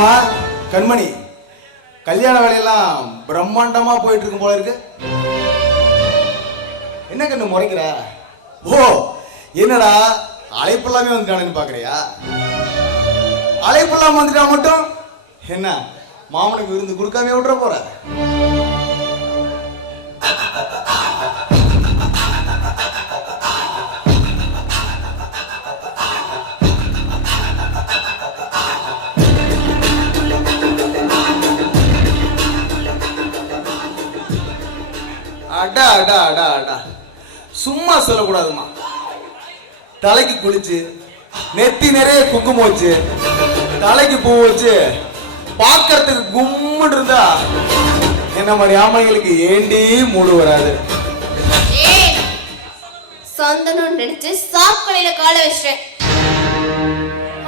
என்னம்மா கண்மணி, கல்யாண வேலையெல்லாம் பிரம்மாண்டமா போயிட்டு இருக்கும் போல இருக்கு. என்ன கண்ணு முறைக்கிற? ஓ என்னடா அழைப்பு எல்லாமே வந்துட்டானு பாக்குறியா? அழைப்பு இல்லாம வந்துட்டா மட்டும் என்ன மாமனுக்கு விருந்து கொடுக்காம விட்டுற போற? அடா அடா அடா அடா, சும்மா சொல்லக்கூடாதுமா. தலைக்கு குளிச்சு நெத்தி நிறைய குங்குமம் வச்சு தலைக்கு பூ வச்சு பார்க்கறதுக்கு கும்முன்னு இருந்தா என்ன மாதிரி ஆமைகளுக்கு ஏண்டி மூடு வராது? சந்தனம் நினைச்சு சாக்கடையில கால வச்சிட்டேன்.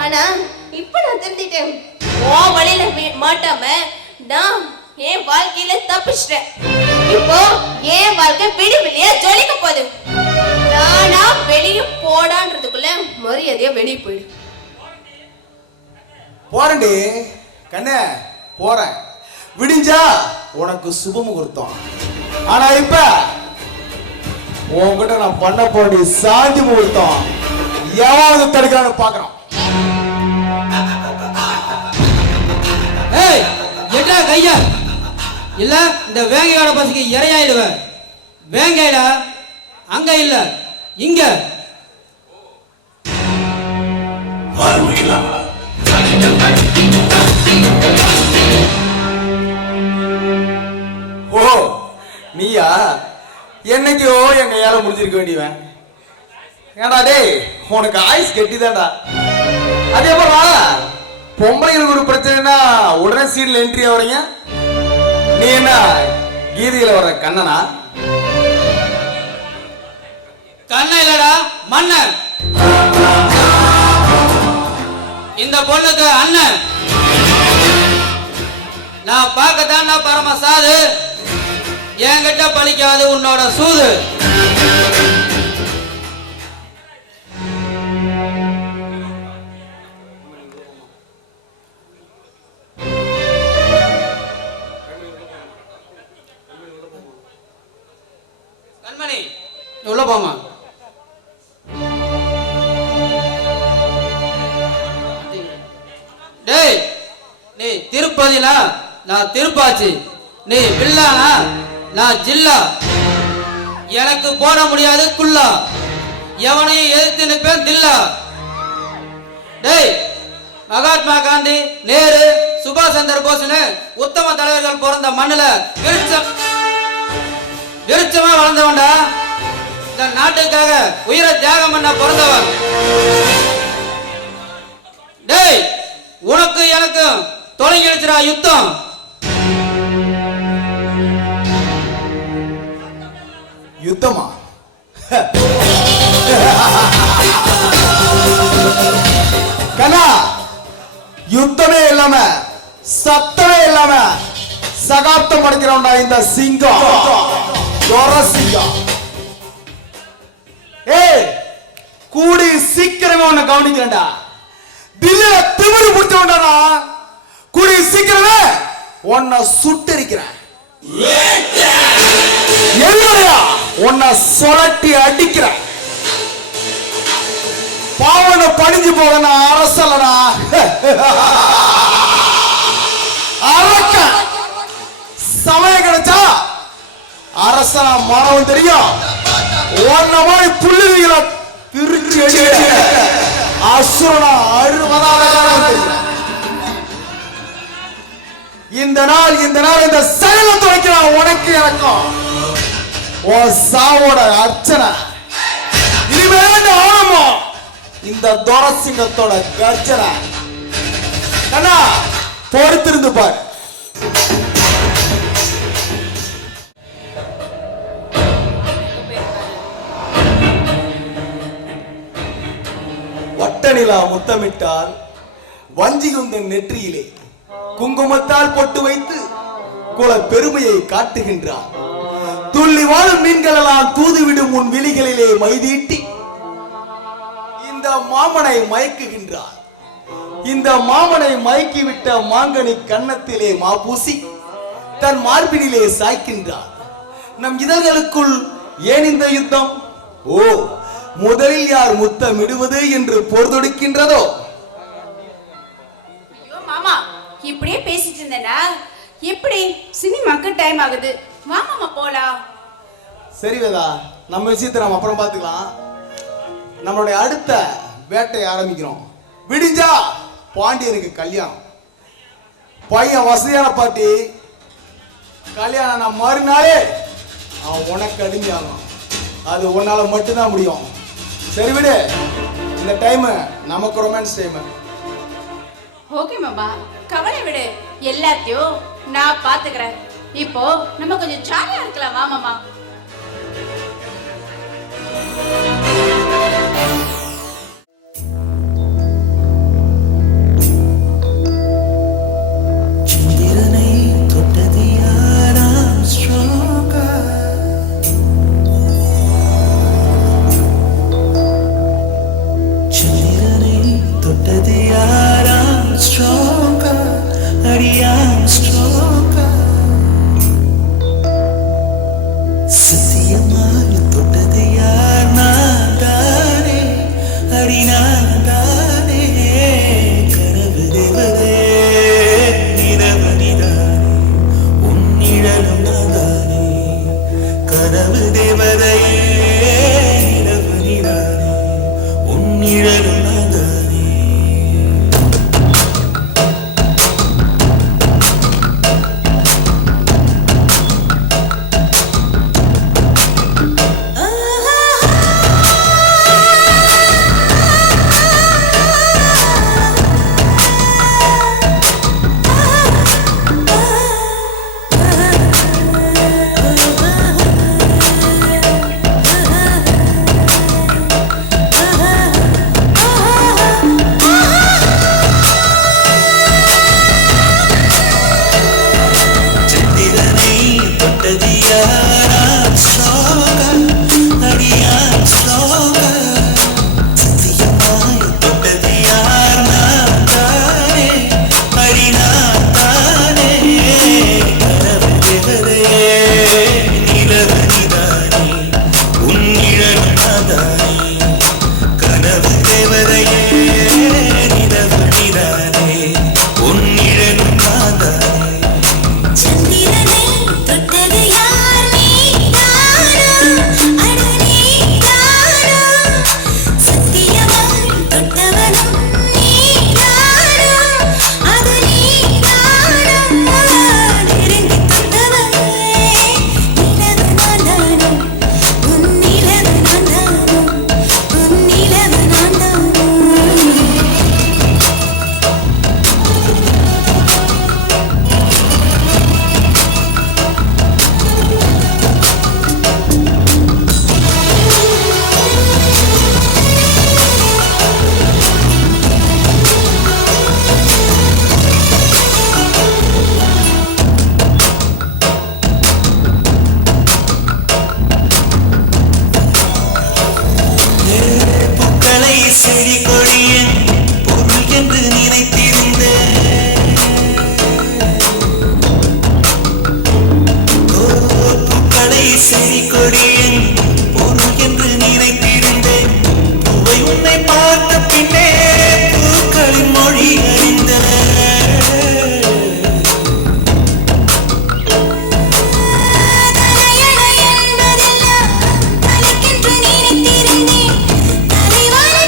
ஆனா இப்ப நான் தெரிஞ்சிட்டேன், ஓ வழியில மாட்டாம நான் என் வாழ்க்கையில தப்பிச்சிட்டேன். இப்போ என் வாழ்க்கை விடிவெளியா ஜொலிக்க போகுது. நானா வெளியே போடான்றதுக்குள்ள மரியாதையா வெளியே போயிடு. போறேன்டி கண்ணே, போறேன். விடிஞ்சா உனக்கு சுப முகூர்த்தம். ஆனா இப்ப உன்கிட்ட நான் பண்ண போடி சாந்தி முகூர்த்தம். எவாவது தடுக்கிறான்னு பாக்குறோம். ஏய் எட்டா கையா இல்ல இந்த வேங்கையோட பசிக்கு இறையாயிடுவ. வேங்கைடா அங்க இல்ல இங்க. ஓ நீயா? என்னைக்கோ என் கையால முடிஞ்சிருக்க வேண்டியவன். ஏடா டேய், உனக்கு ஆயுஸ் கெட்டிதாடா. அதே போல பொம்பளைங்களுக்கு ஒரு பிரச்சனைனா உடனே சீன்ல என்ட்ரி ஆவறீங்க. நீ என்ன கீதையில வர்ற கண்ணனா? கண்ண இல்லடா மன்னன். இந்த பொண்ணுக்கு அண்ணன். நான் பார்க்கத்தான் நான் பரம சாது. என்கிட்ட பழிக்காது உன்னோட சூது. கண்மணி உள்ள போமா. டேய் நீ திருப்பதினா நான் திருப்பாச்சி. நீ பில்லானா நான் ஜில்லா. எனக்கு போட முடியாது குல்லா. எவனையும் எதிர்த்து நிற்பேன் தில்லா. டேய் மகாத்மா காந்தி, நேரு, சுபாஷ் சந்திர போஸ்னு உத்தம தலைவர்கள் பிறந்த மண்ணுல விருட்சமா வளர்ந்தவன்டா. இந்த நாட்டுக்காக உயிரை தியாகம் பண்ண பிறந்தவன். டேய் உனக்கு எனக்கு தொடங்கிடுச்சுடா யுத்தம். யுத்தமா? கண்ணா, யுத்தமே இல்லாம சத்தமே இல்லாம சகாப்தம் அடிக்கிறோம்டா இந்த சிங்கம். சிங்கம். ஏய் கூடி சீக்கிரமே உன்னை கவனிக்கிறேன்டா. தில்லில திமிரு பிடிச்சவன்டா. கூடி சீக்கிரமே உன்னை சுட்டரிக்கிறேன். எல்லையா உன்னை சுழட்டி அடிக்கிறேன். பாவனை பணிஞ்சு போக நான் அரசலடா. அரக்க சமயம் கிடைச்சா அரசனா மரம் தெரியும். ஒன்ன மாதிரி புள்ளிகளை திருச்சி அசுரனா அழுவதாக. இந்த நாள் இந்த செயலை துவைக்கிறான் உனக்கு எனக்கும். ஓ சாவோட அர்ச்சனை இனிமேல் ஆரம்பம். இந்த துரசிங்கத்தோட கர்ஜனை. கண்ணா பொறுத்திருந்து பாரு. வட்டநிலா முத்தமிட்டால் வஞ்சிகுந்தன் நெற்றியிலே குங்குமத்தால் பொட்டு வைத்து குல பெருமையை காட்டுகின்றார். துள்ளி வாழும் மீன்கள் எல்லாம் தூதுவிடும் உன் விழிகளிலே மைதீட்டி இந்த மாமனை மயக்குகின்றார். இந்த மாமனை மயக்கி விட்ட மாங்கனி கன்னத்திலே மாபூசி தன் மார்பினிலே சாய்க்கின்றார். நம் இதழ்களுக்குள் ஏன் இந்த யுத்தம்? ஓ, முதலில் யார் முத்தமிடுவது என்று போர் தொடுக்கின்றதோ? ஐயோ மாமா, இப்படியே பேசிட்டு இருந்தேனா எப்படி? சினிமாக்கு டைம் ஆகுது, வா மாமா போலாம். சரி வேதா, நம்ம விஷயத்தை நம்ம அப்புறம் பார்த்துக்கலாம். நம்மளுடைய அடுத்த வேட்டை ஆரம்பிக்கிறோம். விடிஞ்சா பாண்டியனுக்கு கல்யாணம். பையன் வசதியான பாட்டி, கல்யாணம் நான் மறுநாளே அவன் உனக்கு அடிமையாகும். அது உன்னால மட்டும்தான் முடியும். சரி விடு, இந்த டைம் நமக்கு ரொமான்ஸ் டைம். ஓகே மாமா, கவலை விடு, எல்லாத்தையும் நான் பாத்துக்கிறேன். இப்போ நம்ம கொஞ்சம் ஜாலியா இருக்கலாம், வா மாமா. தலைவான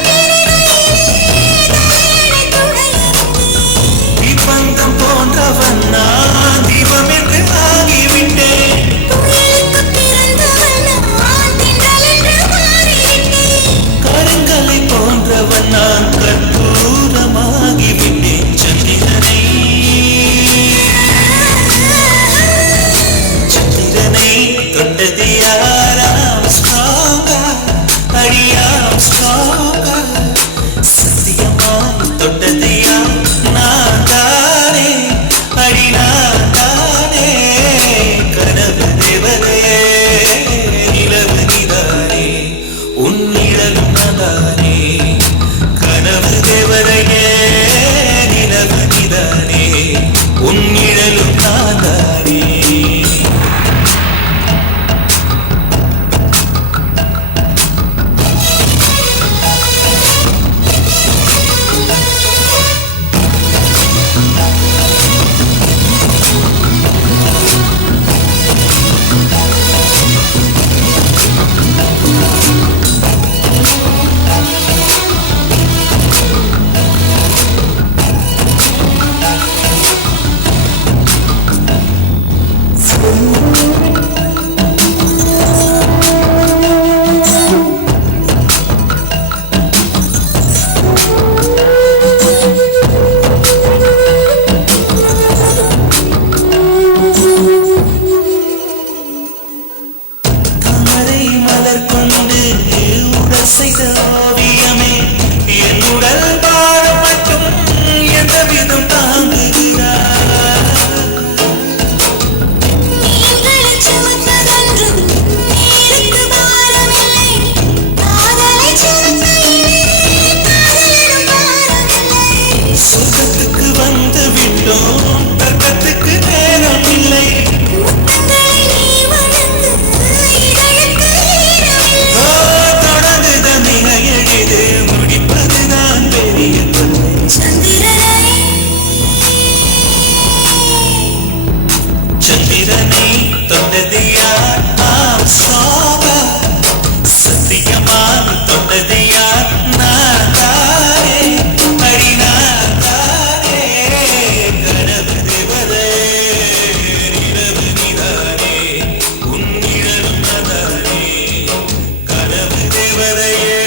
செய்த ஓவியமே என் உடல் பாரம் மட்டும் எந்த விதம் தாங்குகிறார் சுகத்துக்கு வந்து விட்டோம் தர்க்கத்துக்கு நேரம் இல்லை தொடங்குத மிக எளிது முடிப்பதுதான் பெரிய சந்திரனை தொட்டது யார் சோபா சத்தியமா தொட்டது யார் நான் தானே அடி நான் தானே கனவு தேவதே நிலவு நிதானே உன் நிழலும் நதானே கனவு தேவதையே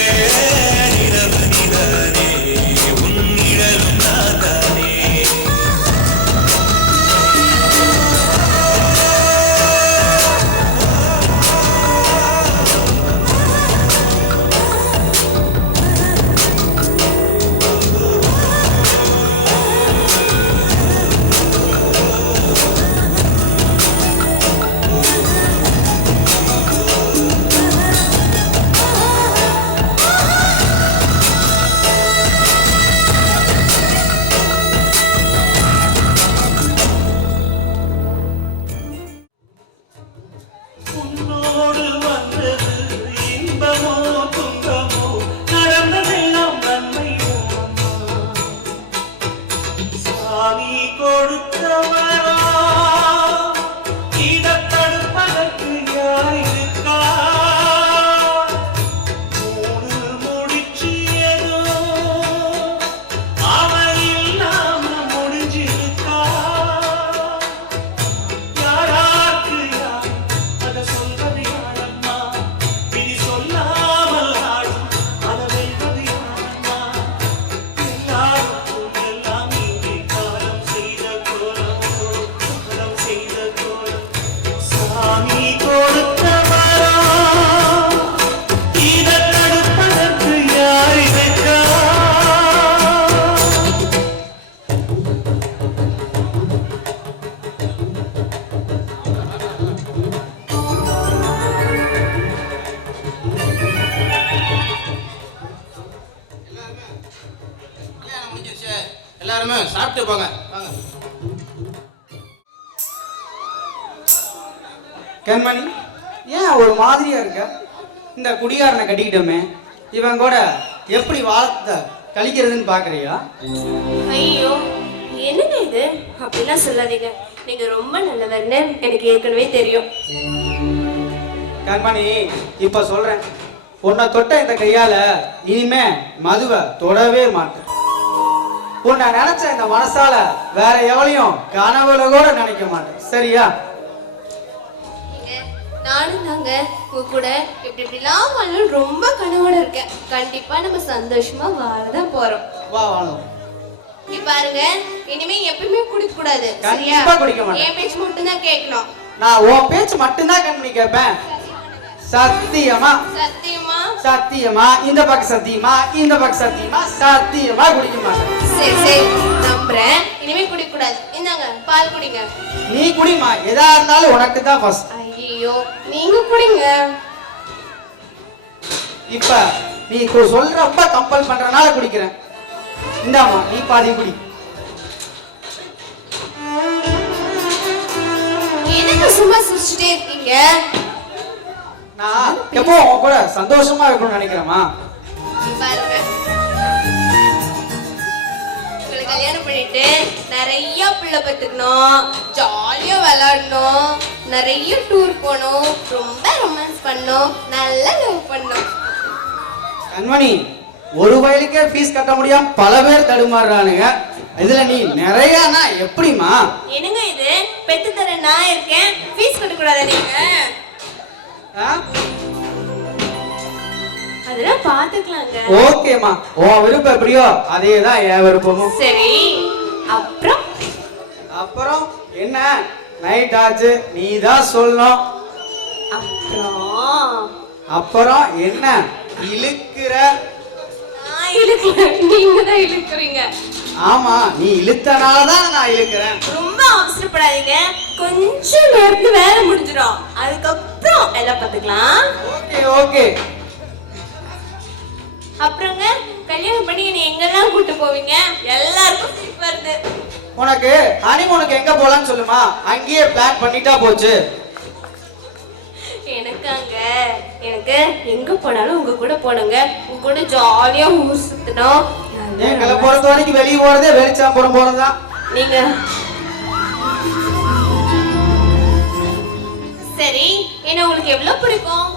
நிலவு நிதானே உன் நிழலும் நாதானே உன்னோடு வந்தது இன்பமோ துன்பமோ நடந்ததெல்லாம் நன்மையோ சாமி கொடுத்த வரம் இதை தடுப்பதற்கு யார் இருக்கா மூணு முடிச்சு ஏதோ அவன் இல்லாம முடிஞ்சிருக்கா யாராக்கு யார் அத சொல்வது யாரம்மா விதி சொல்லாமல் ஆடும் அத வெல்வது யாரம்மா எல்லாருக்கும் எல்லாம் இங்கே காலம் செய்த கோலம் சாமி கொடுத்த வரம் இதை தடுப்பதற்கு யார் இருக்கா கல்யாணம் முடிஞ்சிருச்சு. எல்லாருமே சாப்பிட்டு போங்க வாங்க. கண்மணி ஏன் ஒரு மாதிரியா இருக்க? இந்த குடிகாரனை கட்டிக்கிட்டோமே இவன் கூட எப்படி வாழத்தை கழிக்கிறதுன்னு பாக்குறியா? ஐயோ என்னங்க இது அப்படிலாம் சொல்லாதீங்க. நீங்க ரொம்ப நல்லவர்னு எனக்கு ஏற்கனவே தெரியும். கண்மணி இப்ப சொல்றேன், உன்னை தொட்ட இந்த கையால இனிமே மதுவை தொடவே மாட்டேன். உன்னை நினைச்ச இந்த மனசால வேற எவளையும் கனவுல கூட நினைக்க மாட்டேன். சரியா? நானும் தாங்க உங்க கூட இப்படிலாம் வாழணும் ரொம்ப கனவோட இருக்கேன். கண்டிப்பா நம்ம சந்தோஷமா வாழதான் போறோம். வா வாழும். இங்க பாருங்க, இனிமே எப்பயுமே குடிக்க கூடாது. சரியா? கண்டிப்பா குடிக்க மாட்டேன். என் பேச்சு மட்டும் தான் கேட்கணும். நான் உன் பேச்சு மட்டும்தான் கண்மணி கேட்பேன். சத்தியமா சத்தியமா? சத்தியமா. இந்த பக்கம் சத்தியமா, இந்த பக்கம் சத்தியமா, சத்தியமா குடிக்க மாட்டேன். சரி சரி நம்புறேன். இனிமே குடிக்க கூடாது. இந்தாங்க பால் குடிங்க. நீ குடிமா, எதா இருந்தாலும் உனக்கு தான் ஃபர்ஸ்ட். ஐயோ நீங்க குடிங்க. இப்ப நீ சொல்றப்ப கம்பல் பண்றனால குடிக்கிறேன். இந்தாமா நீ பாதி குடி. எனக்கு சும்மா சிரிச்சுட்டே இருக்கீங்க. நான் எப்போ உன் கூட சந்தோஷமா இருக்கணும்னு நினைக்கிறேமா? பாருங்க, உங்களை கல்யாணம் பண்ணிட்டு நிறைய பிள்ளை பெற்றுக்கணும், ஜாலியா விளையாடணும், நிறைய டூர் போகணும், ரொம்ப ரொமான்ஸ் பண்ணணும், நல்லா லவ் பண்ணணும். கண்மணி, ஒரு வயலுக்கே ஃபீஸ் கட்ட முடியாம பல பேர் தடுமாறுறானுங்க. இதுல நீ நிறையனா எப்படிமா? என்னங்க இது, பெத்து தர நான் இருக்கேன், ஃபீஸ் கட்ட கூடாதா நீங்க? அதெல்லாம் பாத்துக்கலாங்க. ஓகேமா, உன் விருப்பம் எப்படியோ அதேதான் என் விருப்பமும். சரி, அப்புறம் அப்புறம் என்ன? நைட் ஆச்சு, நீ தான் சொல்லணும். அப்புறம் அப்புறம் என்ன? இழுக்கிற. நான் இழுக்கல, நீங்க தான் இழுக்குறீங்க. ஆமா, நீ இழுத்தனாலதான் நான் இழுக்கிறேன். ரொம்ப அவசரப்படாதீங்க, கொஞ்சம் நேரத்துல வேலை முடிஞ்சிடும், அதுக்கப்புறம் எல்லாம் பார்த்துக்கலாம். Okay okay. அப்புறங்க கல்யாணம் பண்ணி நீ எங்கெல்லாம் கூட்டு போவீங்க? எல்லாருக்கும் சிரிப்பு வருது. உனக்கு ஹனிமூனுக்கு எங்க போலான்னு சொல்லுமா, அங்கேயே பிளான் பண்ணிட்டா போச்சு. எனக்கு எங்க போனாலும் உங்க கூட போனுங்க, உங்க கூட ஜாலியா ஊர் சுத்தணும். எங்களை பொறுத்த வரைக்கும் வெளியே போறதே வெளிச்சாம்பரம் போறதுதான். நீங்க சரி, என்ன உங்களுக்கு எவ்வளவு பிடிக்கும்?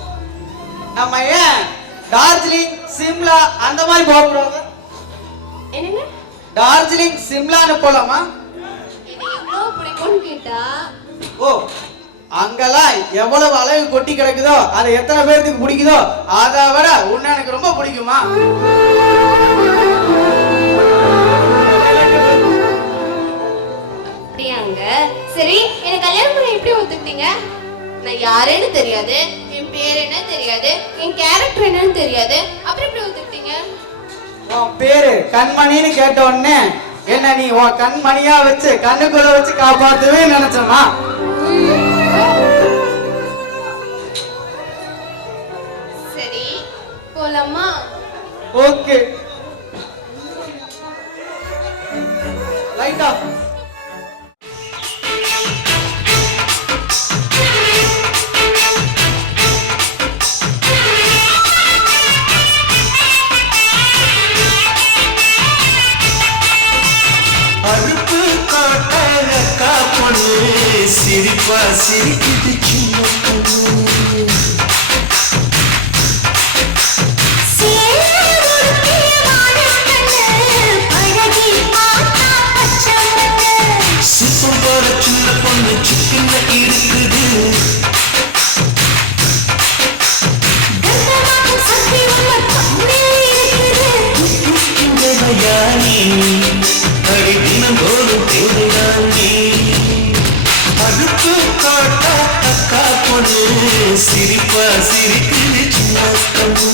நம்ம ஏன் டார்ஜிலிங் சிம்லா அந்த மாதிரி போகக்கூடாது? என்னங்க டார்ஜிலிங் சிம்லான்னு போலாமா? என்ன எவ்வளவு பிடிக்கும்னு கேட்டா, ஓ, அங்கெல்லாம் எவ்வளவு அளவு கொட்டி கிடக்குதோ அது எத்தனை பேருக்கு பிடிக்குதோ அதை விட உன்னை எனக்கு ரொம்ப பிடிக்குமா? அப்படியாங்க. சரி, எனக்கு கல்யாணம் பண்ண எப்படி ஒத்துக்கிட்டீங்க? நான் யாருன்னு தெரியாது, என் பேர் என்ன தெரியாது, என் கேரக்டர் என்னன்னு தெரியாது, அப்புறம் எப்படி ஒத்துக்கிட்டீங்க? உன் பேரு கண்மணின்னு கேட்ட உடனே என்ன நீ உன் கண்மணியா வச்சு கண்ணுக்குள்ள வச்சு காப்பாத்துவே நினைச்சமா? சரி, போலாமா? ஓகே. Light off. அழுப்பு காட்ட அக்கா பொண்ணு சிரிப்பா சிரிக்குது சின்ன பொண்ணு. சிப்பம் போல சின்ன பொண்ணு சிக்கன இருக்குது. தினம் போலும் தேவையாண்டி அழுப்பு காட்ட அக்கா பொண்ணு சிரிப்பா சிரிக்குது சின்ன பொண்ணு.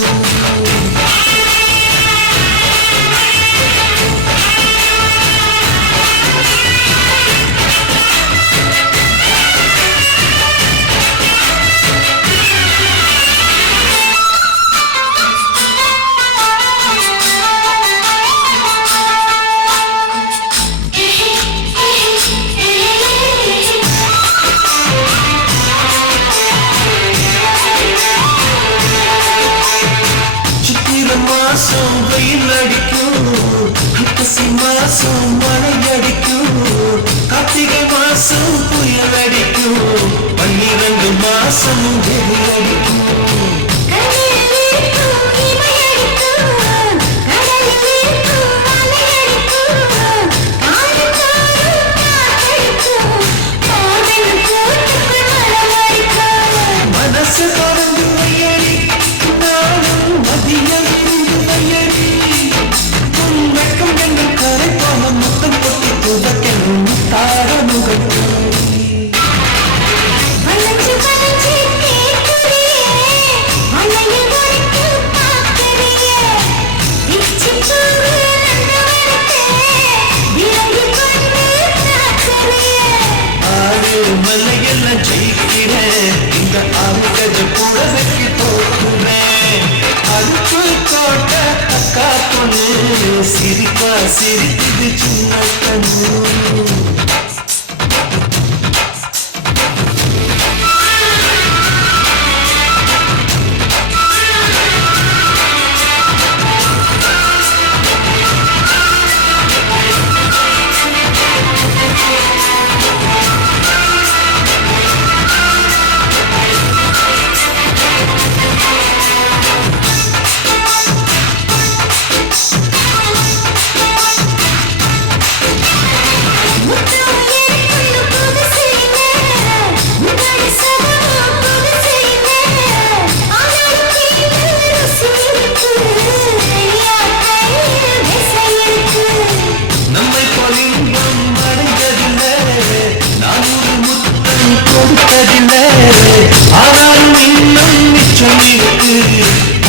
மாசம் வெயில் அடிக்கும், ஐப்பசி மாசம் மழை அடிக்கும், கார்த்திகை மாசம் புயல் அடிக்கும், 12 மாசம் வெயில் அடிக்கும். மனசு தொடர்ந்து வையடி நானும் மதியம் வெக்கம் எங்கள் கரை போன முத்தம் கொட்டி துவக்கணும் தார முகத்தை. ஆறு மலையெல்லாம் ஜெயிக்கிறேன், இந்த ஆறுகதை புறவைக்கு போக்குறேன். அழுப்பு கோட்ட அக்கா பொண்ணு சிரிப்பா சிரிக்குது சின்ன கண்ணு. நம்மை பொலிம்பம் அடைந்ததில்லை, நான் ஒரு முத்தம் கொடுத்ததில்லை, ஆனாலும் இன்னும் மிச்சம் இருக்கு.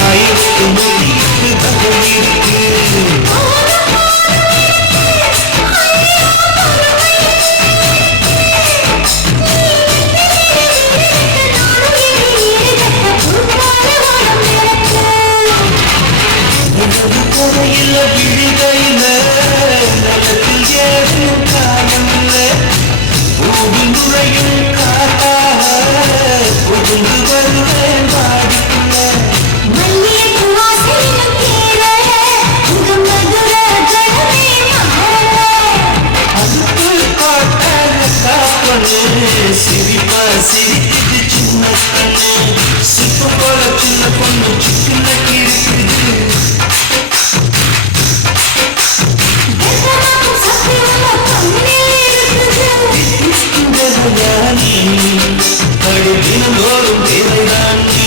ஆயிரத்து மொழியில் பதம் இருக்கு. கரையில விழுகையில நிலத்தில் ஏறும் காலம் இல்லை. பூவில் நுழையும் காட்டாக புகுந்து வருவேன் பாடிக்குள்ள. அதுக்குள் காட்டாக காப்பண்ணு சிரிப்பா சிரிக்குது சின்ன கண்ணு. சிப்ப போல சின்ன பொண்ணு சின்ன இருக்குது. தினந்தோறும் தேவைதான் நீ.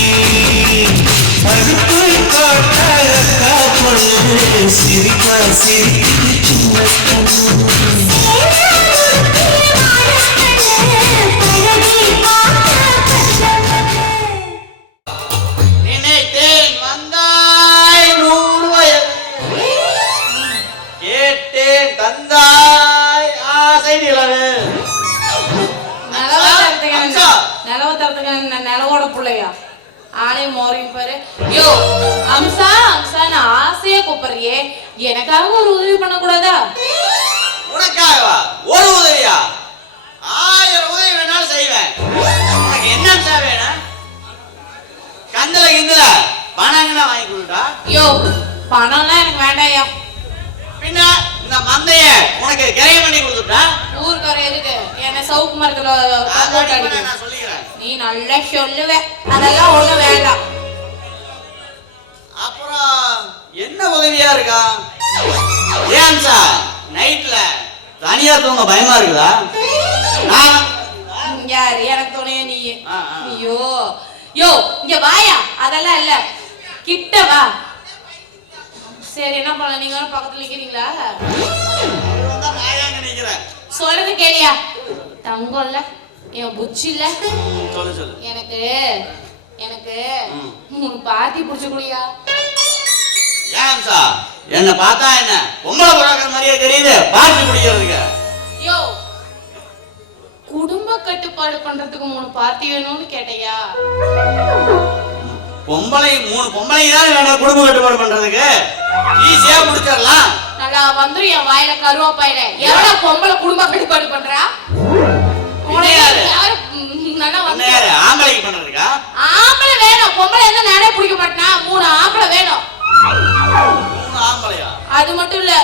அதுக்குள் காட்டாக காப்பண்ணு சிரிப்பா சிரிக்குது சின்ன கண்ணு. நினைத்தேன் வந்தாய் 100 வயது, கேட்டேன் தந்தாய் ஆசை நிலவு. நிலவோட பிள்ளையா ஆளையும் மோரையும் பாரு. யோ அம்சா அம்சான்னு ஆசையா கூப்பிடுறியே, எனக்காக ஒரு உதவி பண்ண கூடாதா? உனக்காகவா ஒரு உதவியா? 1000 உதவி வேணாலும் செய்வேன். உனக்கு என்ன வேணும்? கந்தல கிந்தல பணங்கனா வாங்கி கொடுடா. யோ பணம்லாம் எனக்கு வேண்டாயா. பின்ன இந்த மந்தைய உனக்கு கிரையம் பண்ணி கொடுத்துட்டா ஊருக்கார எதுக்கு என்ன சவுக்கு மரத்துல நான் சொல்லிக்கிறேன். நீ நல்லா சொல்லுவ, அதெல்லாம் ஒண்ணு வேண்டாம். அப்புறம் என்ன உதவியா இருக்கா? ஏன் சார் நைட்ல தனியா தூங்க பயமா இருக்குதா? யாரு எனக்கு துணைய நீ? ஆ. ஐயோ யோ இங்க வாயா, அதெல்லாம் இல்ல, கிட்ட வா. சரி என்ன பண்ணலாம், நீங்க பக்கத்துல நிக்கிறீங்களா? சொல்றது கேளியா? தங்கம்ல என் புச்சி இல்ல, எனக்கு எனக்கு 3 பாத்தி புடிச்சு குடியா. ஏன் சார் என்ன பார்த்தா என்ன பொம்பளை புறாக்கிற மாதிரியே தெரியுது பாத்து குடிக்கிறதுக்கு? யோ குடும்ப கட்டுப்பாடு பண்றதுக்கு 3 பாத்தி வேணும்னு கேட்டையா? பொம்பளை 3 பொம்பளை தான் வேணும் குடும்ப கட்டுப்பாடு பண்றதுக்கு. ஈஸியா முடிச்சிடலாம். நல்லா வந்துரும் என் வாயில கருவாப்பாயில. எவ்வளவு பொம்பளை குடும்ப கட்டுப்பாடு பண்றா? நல்லா வந்து ஆம்பளைக்கு பண்றதுக்கா? ஆம்பளை வேணும், பொம்பளை எல்லாம் நானே பிடிக்க மாட்டேனா? 3 ஆம்பளை வேணும். 3 ஆம்பளையா? அது மட்டும் இல்ல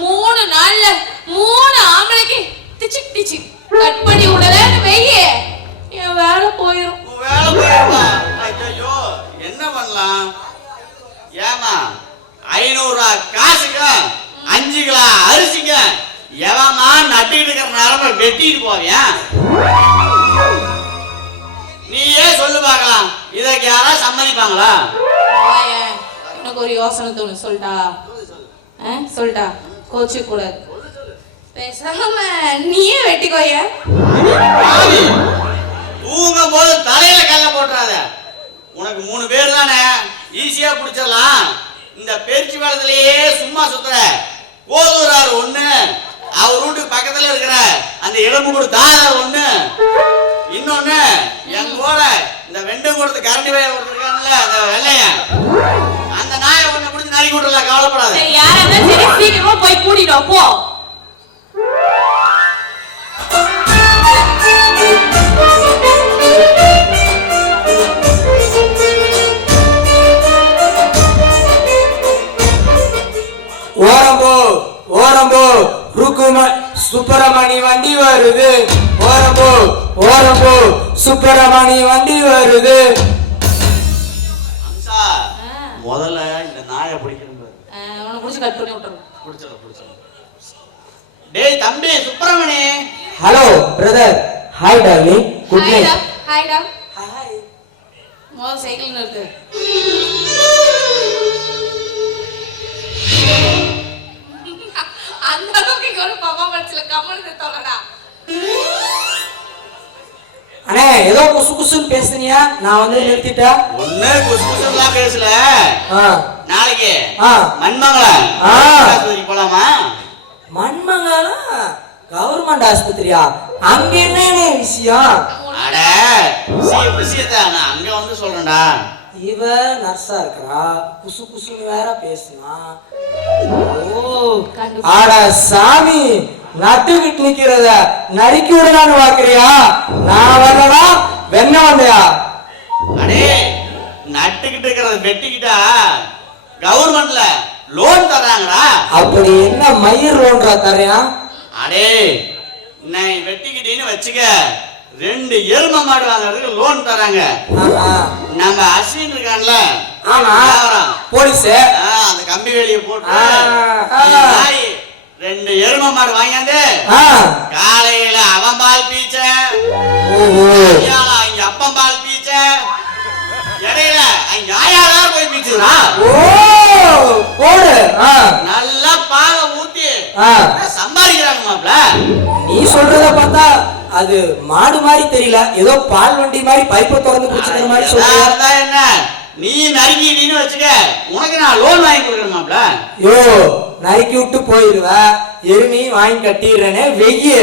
3 நாள்ல 3 ஆம்பளைக்கு டிச்சிக் டிச்சிக் கட் பண்ணி விடலன்னு வெய்யே, என் வேலை போயிரும். வேலை போயிருமா? ஐயோ என்ன பண்ணலாம்? ஏமா 500 ரூபாய் காசுக்கு 5 கிலோ அரிசிங்க எவமா நட்டிட்டு இருக்கிற நேரம் வெட்டிட்டு போவியா? நீயே சொல்லு பார்க்கலாம், இதற்கு யாரா சம்மதிப்பாங்களா? எனக்கு ஒரு யோசனை தோணு, சொல்லிட்டா? சொல்லிட்டா கோச்சு கூடாது, பேசாம நீயே வெட்டிக்கோய. தூங்கும் போது தலையில கல்ல போட்டுறாத. உனக்கு 3 பேர் தானே, ஈஸியா பிடிச்சிடலாம். இந்த பேச்சு வேளத்திலேயே சும்மா சுத்துற கோதூரார் 1, அவர் வீட்டுக்கு பக்கத்துல இருக்கிற அந்த எலும்பு கூட தாரார் 1, இன்னொன்னு எங்கூட இந்த வெண்டம் கொடுத்து கரண்டி வய கொடுத்துருக்காங்கல்ல அந்த வெள்ளைய, அந்த நாயை ஒண்ணு பிடிச்சி நறுக்கி விட்டுல, கவலைப்படாத. சரி யாரா இருந்தாலும் சரி, சீக்கிரமா போய் கூட்டிட்டு போ. ஓரம்போ ஓரம்போ சுப்பிரமணி வண்டி வருது. ஓரம்போ ஓரம்போ சுப்பிரமணி வண்டி வருது. அம்சா முதல்ல இந்த நாயை பிடிக்கணும். அவனை புடிச்சு கட் பண்ணி விட்டுறோம். டேய் தம்பி Subramani. Hello brother. Hi darling. Good night. Hi டா. ஹாய். மோர் சைக்கிள் நிறுத்து. அந்த அளவுக்கு ஒரு பர்ஃபார்மன்ஸ்ல கமெண்ட் தோலடா. அண்ணே ஏதோ குசு குசுன்னு பேசுனியா, நான் வந்து நிறுத்திட்டேன். ஒண்ணு குசு குசுலாம் பேசல. ஆ, நாளைக்கு ஆ. மண்மங்கலம் ஆ. ஆஸ்பத்திரிக்கு போலாமா? மண்மங்கலம் கவர்மெண்ட் ஆஸ்பத்திரியா? அங்க என்ன விஷயம்? அட விஷயத்த நான் அங்க வந்து சொல்றேன்டா. இவ நர்ஸா இருக்கிறா, குசு குசுன்னு வேற பேசுனா. ஓ, ஆட சாமி, நட்டுக்கிட்டு நிக்கிறத நறுக்கி விடலான்னு பாக்குறியா? நான் வரடா வெண்ண வந்தையா? அடே நட்டுக்கிட்டு இருக்கிறத வெட்டிக்கிட்டா கவர்மெண்ட்ல லோன் தர்றாங்கடா. அப்படி என்ன மயிர் லோன்றா தரையா? அடே நான் வெட்டிக்கிட்டேன்னு வச்சுக்க, 2 எருமை மாடு வாங்குறதுக்கு லோன் தராங்க. ஆமா. நம்ம அஸ்வின் இருக்கான்ல, ஆமா. வியாபாரம். போலீஸ். அந்த கம்பி வேலியை போட்டு ஆ. நாய் 2 எருமை மாடு வாங்கியாந்து காலையில அவன் பால் பீச்ச, அங்க அப்பன் பால் பீச்ச, இடையில அங்க ஆயாதான் போய் பீச்சுறா. போடு. நல்லா பாலை ஊத்தி சம்பாதிக்கிறாங்க மாப்ள. நீ சொல்றத பார்த்தா அது மாடு மாதிரி தெரியல, ஏதோ பால் வண்டி மாதிரி பைப்பை திறந்து குடிச்சுக்கிற மாதிரி சொல்ற. என்ன நீ நறுக்கிட்டீன்னு வச்சுக்க, உனக்கு நான் லோன் வாங்கி கொடுக்குறேன் மாப்ள. யோ, நறுக்கி விட்டு போயிருவ, எருமையும் வாங்கி கட்டிடுறேனே வெய்ய.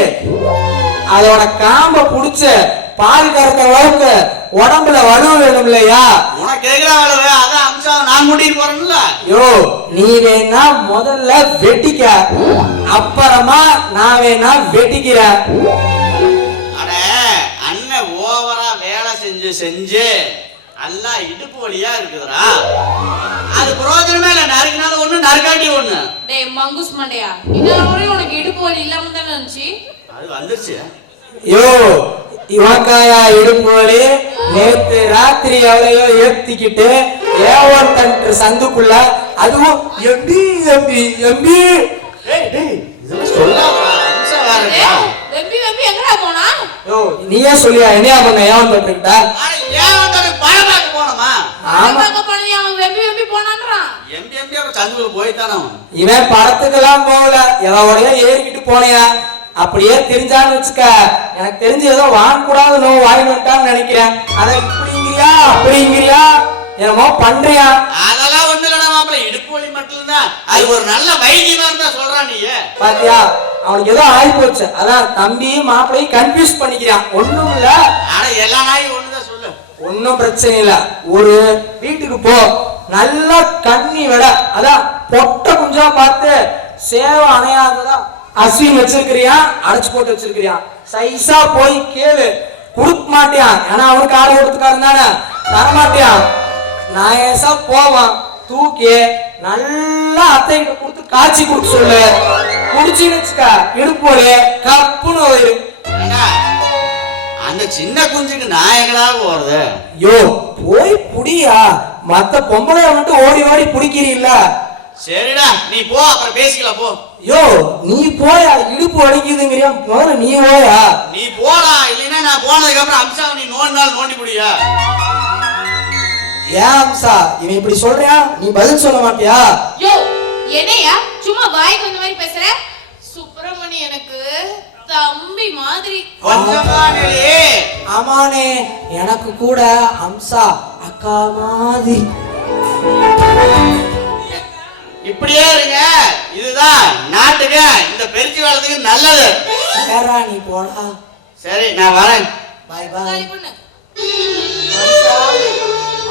அதோட காம்ப புடிச்ச பால் கறக்கிற அளவுக்கு உடம்புல வலு வேணும் இல்லையா? உனக்கு கேக்குற அளவு அதான் அம்சம் நான் கூட்டிட்டு போறேன்ல. யோ, நீ வேணா முதல்ல வெட்டிக்க, அப்புறமா நான் வேணா வெட்டிக்கிறேன். அட அண்ணன் ஓவரா வேலை செஞ்சு செஞ்சு எல்லாம் இடுப்பு வலியா இருக்குதுடா. அது பிரயோஜனமே இல்ல. நறுக்கினாலும் ஒண்ணு, நறுக்காட்டி ஒண்ணு. டேய் மங்குஸ் மண்டையா, இன்னொரு முறை உனக்கு இடுப்பு வலி இல்லாம தானே இருந்துச்சு? அது வந்துருச்சு. யோ, இவக்காயா இடுப்பு வலி? நேத்து ராத்திரி எவ்வளையோ ஏத்திக்கிட்டு ஏவன் தண்டு சந்துக்குள்ள, அதுவும் எம்பி எம்பி எம்பி. சொல்லாம அம்சம் வேற இருக்கா? வெம்பி வெம்பி எங்கடா போனா? யோ, நீயே சொல்லியா என்னையா பண்ண ஏவன் தட்டுக்கிட்ட? அட ஏன் வந்து பழம் பார்க்க போனோமா? ஆமா. பாக்க போனது அவன் வெம்பி வெம்பி போனான்றான். எம்பி எம்பி அவன் சந்துக்குள்ள போய்த்தானே அவன். இவன் படத்துக்கெல்லாம் போகல, எவ்வளோடையோ ஏறிக்கிட்டு போனையா. அப்படியே தெரிஞ்சான்னு வச்சுக்க, எனக்கு தெரிஞ்சு ஏதோ வாங்கக்கூடாது நோ வாங்கி வந்துட்டான்னு நினைக்கிறேன். அதை இப்படிங்கிறியா அப்படிங்கிறியா என்னமோ பண்றியா? அதெல்லாம் ஒண்ணு இல்லடா மாப்பிள, இடுப்பு வலி மட்டும் தான். அது ஒரு நல்ல வைத்தியமா இருந்தா சொல்றான். நீ பாத்தியா, அவனுக்கு ஏதோ ஆகி போச்சு. அதான் தம்பியும் மாப்பிளையும் கன்ஃபியூஸ் பண்ணிக்கிறான். ஒண்ணும் இல்ல. ஆனா எல்லா நாயும் ஒண்ணுதான் சொல்லு. ஒன்னும் பிரச்சனை இல்ல. ஒரு வீட்டுக்கு போ, நல்லா கண்ணி விட, அதான் பொட்டை குஞ்சா பார்த்து சேவை அணையாததா அஸ்வின் வச்சிருக்கிறியா, அடைச்சு போட்டு வச்சிருக்கிறியா, சைஸா போய் கேளு. கொடுக்க மாட்டியான், ஏன்னா அவனுக்கு ஆடு கொடுத்துக்காரன் தானே, தரமாட்டியான். நான் ஏசா போவான், தூக்கி நல்லா அத்தைகிட்ட கொடுத்து காய்ச்சி குடுக்க சொல்லு. குடிச்சின்னு வச்சுக்க, இடுப்போடு கப்புன்னு வயிறு. அந்த சின்ன குஞ்சுக்கு நான் எங்கடா போறது? யோ, போய் புடியா, மத்த பொம்பளை மட்டும் ஓடி ஓடி புடிக்கிறீல்ல. சரிடா, நீ போ, அப்புறம் பேசிக்கலாம் போ. யோ, நீ போயா, இடுப்பு வலிக்குதுங்கிறியா, முதல்ல நீ போயா. நீ போடா, இல்லைன்னா நான் போனதுக்கு அப்புறம் அம்சா நீ நோண்டினாலும் நோண்டி முடியா? ஏன் அம்சா இவன் இப்படி சொல்றான், நீ பதில் சொல்ல மாட்டியா? யோ, என்னையா சும்மா வாய்க்கு வந்த மாதிரி பேசுற? சுப்பிரமணி எனக்கு தம்பி மாதிரி. ஆமானே, எனக்கு கூட அம்சா அக்கா மாதிரி. இப்படியே இருங்க, இதுதான் நாட்டுக்கு இந்த பெருச்சி காலத்துக்கு நல்லது. வேறா நீ போடா. சரி, நான் வரேன். பாய் பாய். சரி பொண்ணு.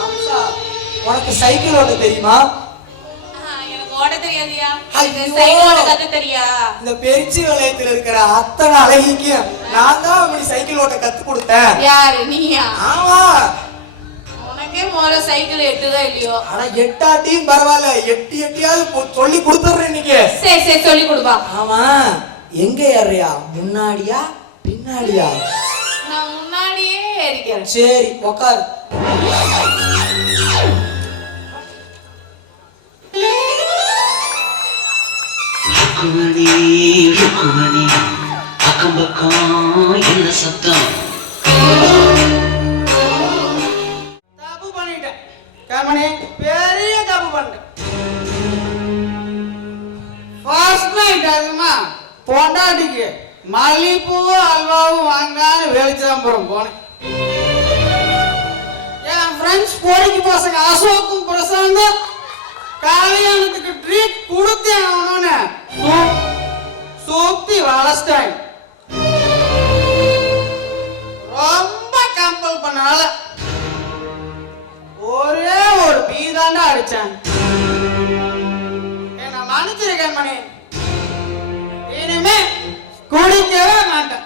அம்சா, உனக்கு சைக்கிள் ஓட்ட தெரியுமா? எனக்கு ஓட தெரியாதியா. ஐயோ. சைக்கிள் ஓட்ட கத்து தெரியா? இந்த பெருச்சி வளையத்துல இருக்கிற அத்தனை அழகிக்கு நான் தான் அப்படி சைக்கிள் ஓட்ட கத்து கொடுத்தேன். யாரு நீயா? ஆமா. உனக்கே மோர சைக்கிள் எட்டுதா இல்லையோ? ஆனா எட்டாட்டியும் பரவாயில்ல, எட்டியாவது சொல்லி கொடுத்துறேன் இன்னைக்கு. சரி சரி சொல்லி கொடுப்பா. ஆமா, எங்க ஏறியா, முன்னாடியா பின்னாடியா? நான் முன்னாடியே இருக்கிறேன். சரி உக்காரு. ருக்குமணி ருக்குமணி, அக்கம் பக்கம் என்ன சத்தம்? தப்பு பண்ணிட்டேன் கமனி, பெரிய தப்பு பண்ணிட்டேன். ஃபர்ஸ்ட் நைட் அதுமா பொண்டாட்டிக்கு மல்லிப்பூவும் அல்வாவும் வாங்கான்னு வெளிச்சாம்பரம் போனேன். ஃப்ரெண்ட்ஸ் பொறுக்கி பசங்க அசோக்கும் பிரசாந்தும் கல்யாணத்துக்கு ட்ரீட் கொடுத்தே ஆகணும்னு சுத்தி வளஸ்டாங்க. ரொம்ப கம்பல் பண்ணால ஒரே ஒரு பீதாண்டா அடிச்சேன். என்ன மன்னிச்சிருக்கேன் மணி, இனிமே குடிக்கவே மாட்டேன்.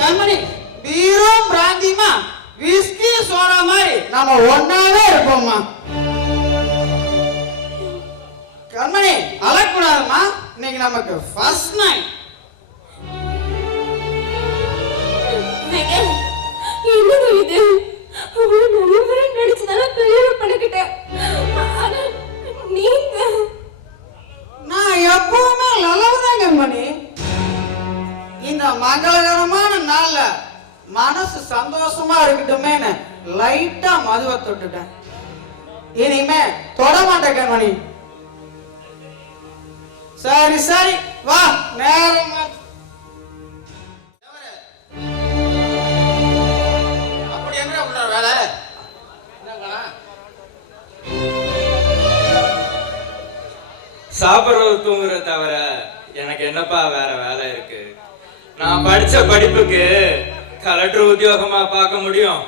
கண்மணி, பீரும் பிராந்திமா விஸ்கி சோடா மாதிரி நம்ம ஒன்னாவே இருப்போம்மா. கண்மணி அழக்கூடாதுமா, இன்னைக்கு நமக்கு ஃபர்ஸ்ட் நைட். என்னது இது? நிறைய முறை நடிச்சுதான் கல்யாணம் பண்ணிக்கிட்டேன். ஆனா நீங்க, நான் எப்பவுமே நல்லவதான் கண்மணி. இந்த மங்களகரமான நாள்ல மனசு சந்தோஷமா இருக்கட்டுமேன்னு லைட்டா மதுவை தொட்டுட்டேன். இனிமே தொட மாட்டேன் கண்மணி. சரி சரி வா, நேரம் அப்படி என்ன பண்ற வேலை? சாப்பிட்றது தூங்குறது தவிர எனக்கு என்னப்பா வேற வேலை இருக்கு? நான் படிச்ச படிப்புக்கு கலெக்டர் உத்தியோகமா பார்க்க முடியும்?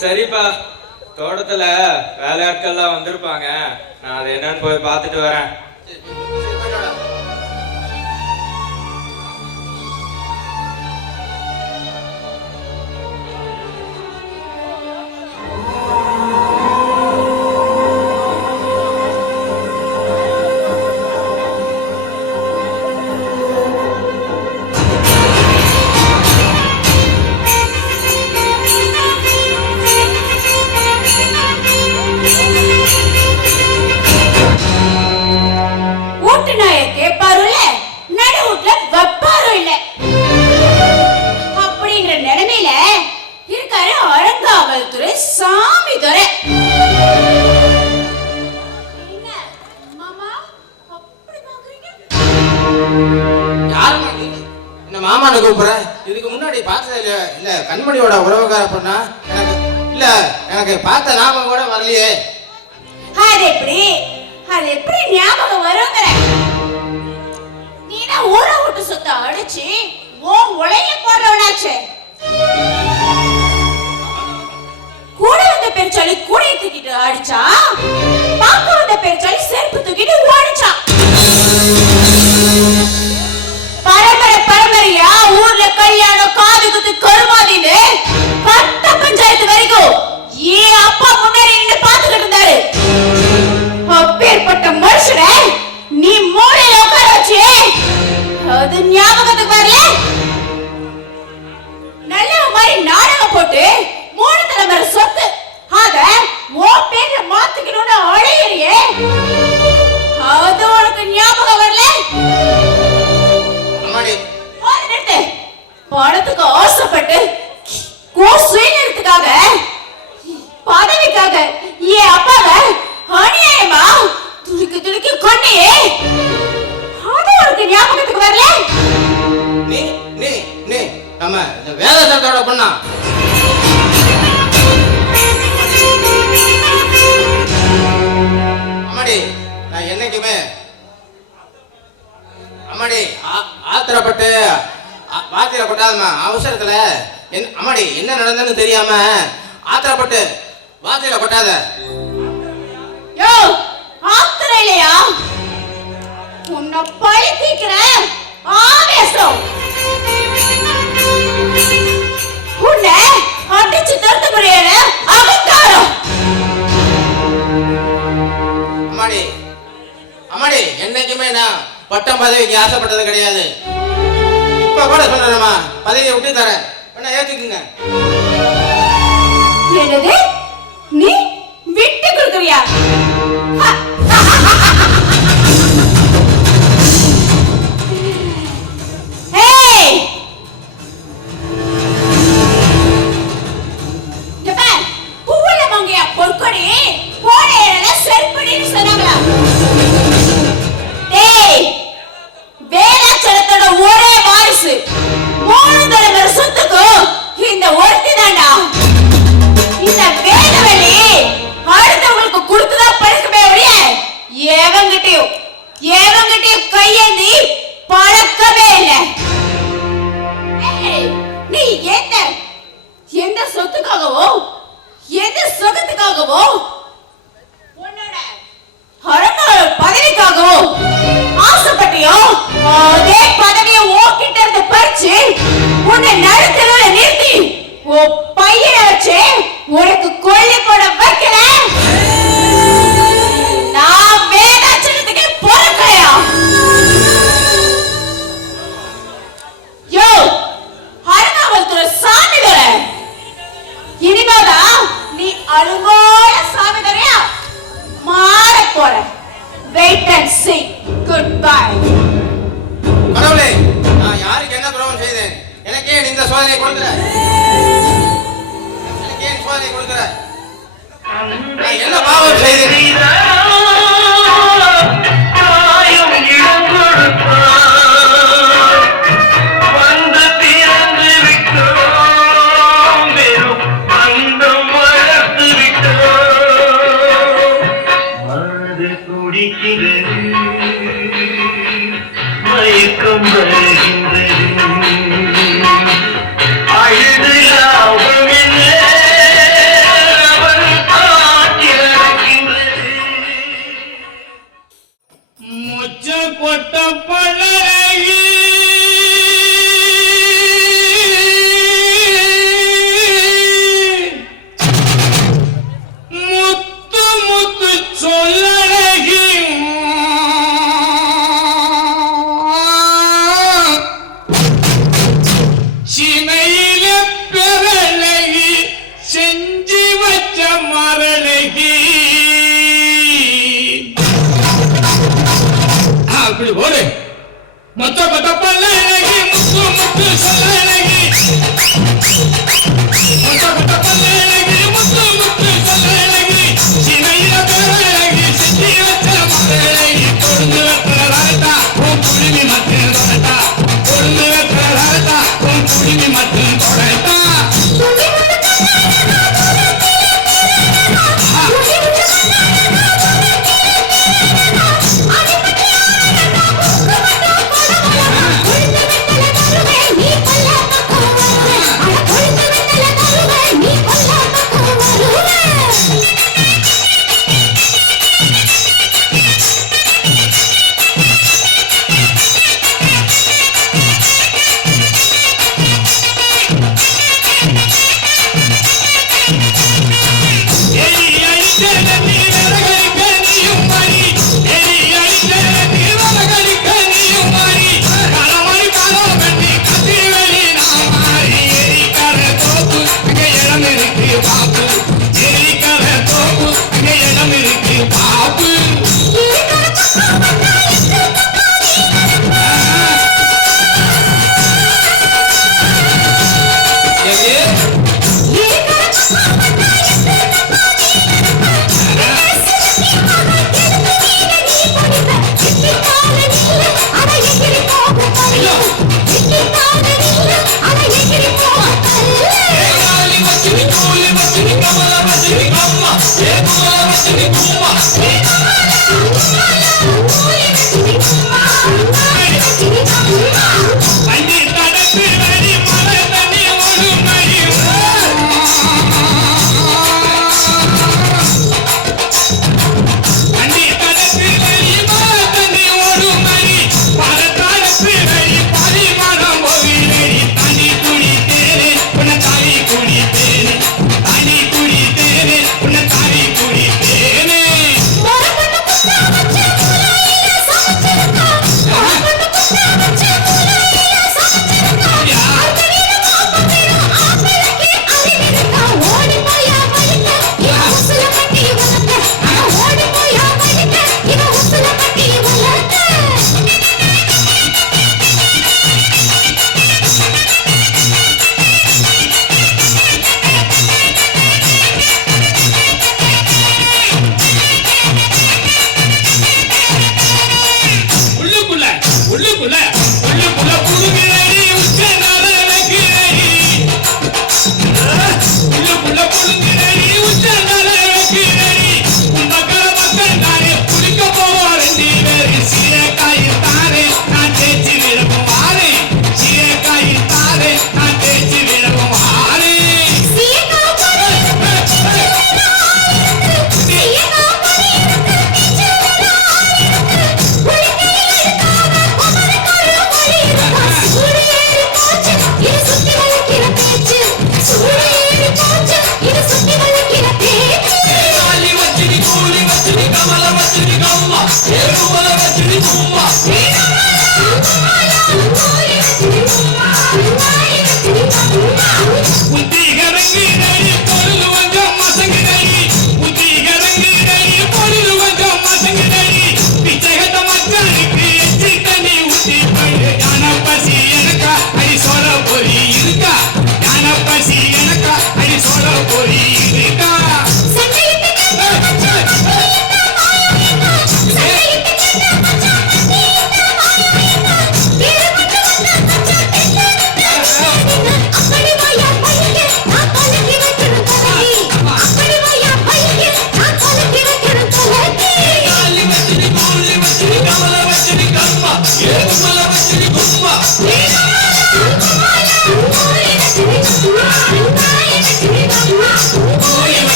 சரிப்பா, தோட்டத்துல வேலையாட்கள்லாம் வந்திருப்பாங்க, நான் அதை என்னன்னு போய் பார்த்துட்டு வரேன். மாமான்னு கூப்பிடுறேன். இதுக்கு முன்னாடி பார்த்தது இல்ல கண்மணியோட உறவுக்கார பொண்ணா? எனக்கு இல்ல, எனக்கு பார்த்த ஞாபகம் கூட வரலையே. அது எப்படி ஞாபகம் வருங்கிற? நீ தான் ஊற விட்டு சுத்த அடிச்சு ஓ உலைய போடுறவனாச்சே. கூட வந்த பேர் சொல்லி கூடையை தூக்கிட்டு அடிச்சா, பார்க்க வந்த பேர் சொல்லி செருப்பு தூக்கிட்டு ஓடிச்சா. பரம்பரையா ஊர்ல கல்யாணம் காது குத்து கருமாதின்னு பட்ட பஞ்சாயத்து வரைக்கும் ஏன் அப்பா முன்னாடி நின்று பார்த்துக்கிட்டு இருந்தாரு. அப்பேற்பட்ட மனுஷனை நீ மூளையில உட்கார வச்சு அது ஞாபகத்துக்கு வரல? நல்ல மாதிரி நாடகம் போட்டு 3 தலைமுறை சொத்து அத ஓ பேர்ல மாத்திக்கணும்னு அழையறியே, அது உனக்கு ஞாபகம் வரல? பணத்துக்கு ஆசைப்பட்டு சுயநலத்துக்காக பதவிக்காக என் அப்பாவை அநியாயமா துடிக்கி கொண்டியே, அது உனக்கு ஞாபகத்துக்கு வரல? நீ நீ நீ நம்ம இந்த வேதத்தோட பொண்ணா? அம்மாடி, நான் என்னைக்குமே அம்மாடி ஆத்திரப்பட்டு பாத்திர கொட்டாதம்மா. அவசரத்துல அம்மாடி என்ன நடந்ததுன்னு தெரியாம ஆத்திரப்பட்டு பாத்திர கொட்டாத. யோ, ஆத்திரம் இல்லையா? உன்னை பழி தீக்கிற ஆவேசம் உன்னை அடிச்சு தடுத்து முடியாத அகங்காரம். அம்மாடி அம்மாடி, என்னைக்குமே நான் பட்டம் பதவிக்கு ஆசைப்பட்டது கிடையாது. இப்ப கூட சொல்றேம்மா, பதவியை விட்டு தரேன், வேணா ஏத்துக்குங்க. என்னது? நீ விட்டு கொடுக்குறியா? பொற்கொடி போடையில செருப்படின்னு சொன்னாங்களா? வேலாச்சலத்தோட எனக்கு ஏன் இந்த சோதனை கொடுக்குற? எனக்கு ஏன் சோதனை கொடுக்குற? நான் என்ன பாவம் செய்தேன்? மயக்கம் வருகின்றது அழுது லாபம் என்ன அவன் காட்டிருக்கின்றது மொச்ச கொட்ட பழகி முத்து முத்து சொல்லழகி சினையில பெறலகி செஞ்சு வச்ச மரலகி அப்படி போடு மொத்த கொத்த பல்லழகி முத்து முத்து சொல்லழகி மொத்த கொத்த பல்லழகி முத்து முத்து சொல்லழகி சினையில பெறலகி செஞ்சு வச்ச மரலகி கொடுந்து வைக்கிற ராட்டா உன் குடிமி மத்திய ராட்டா கொடுந்து வைக்கிற ராட்டா உன் குடிமி மத்திய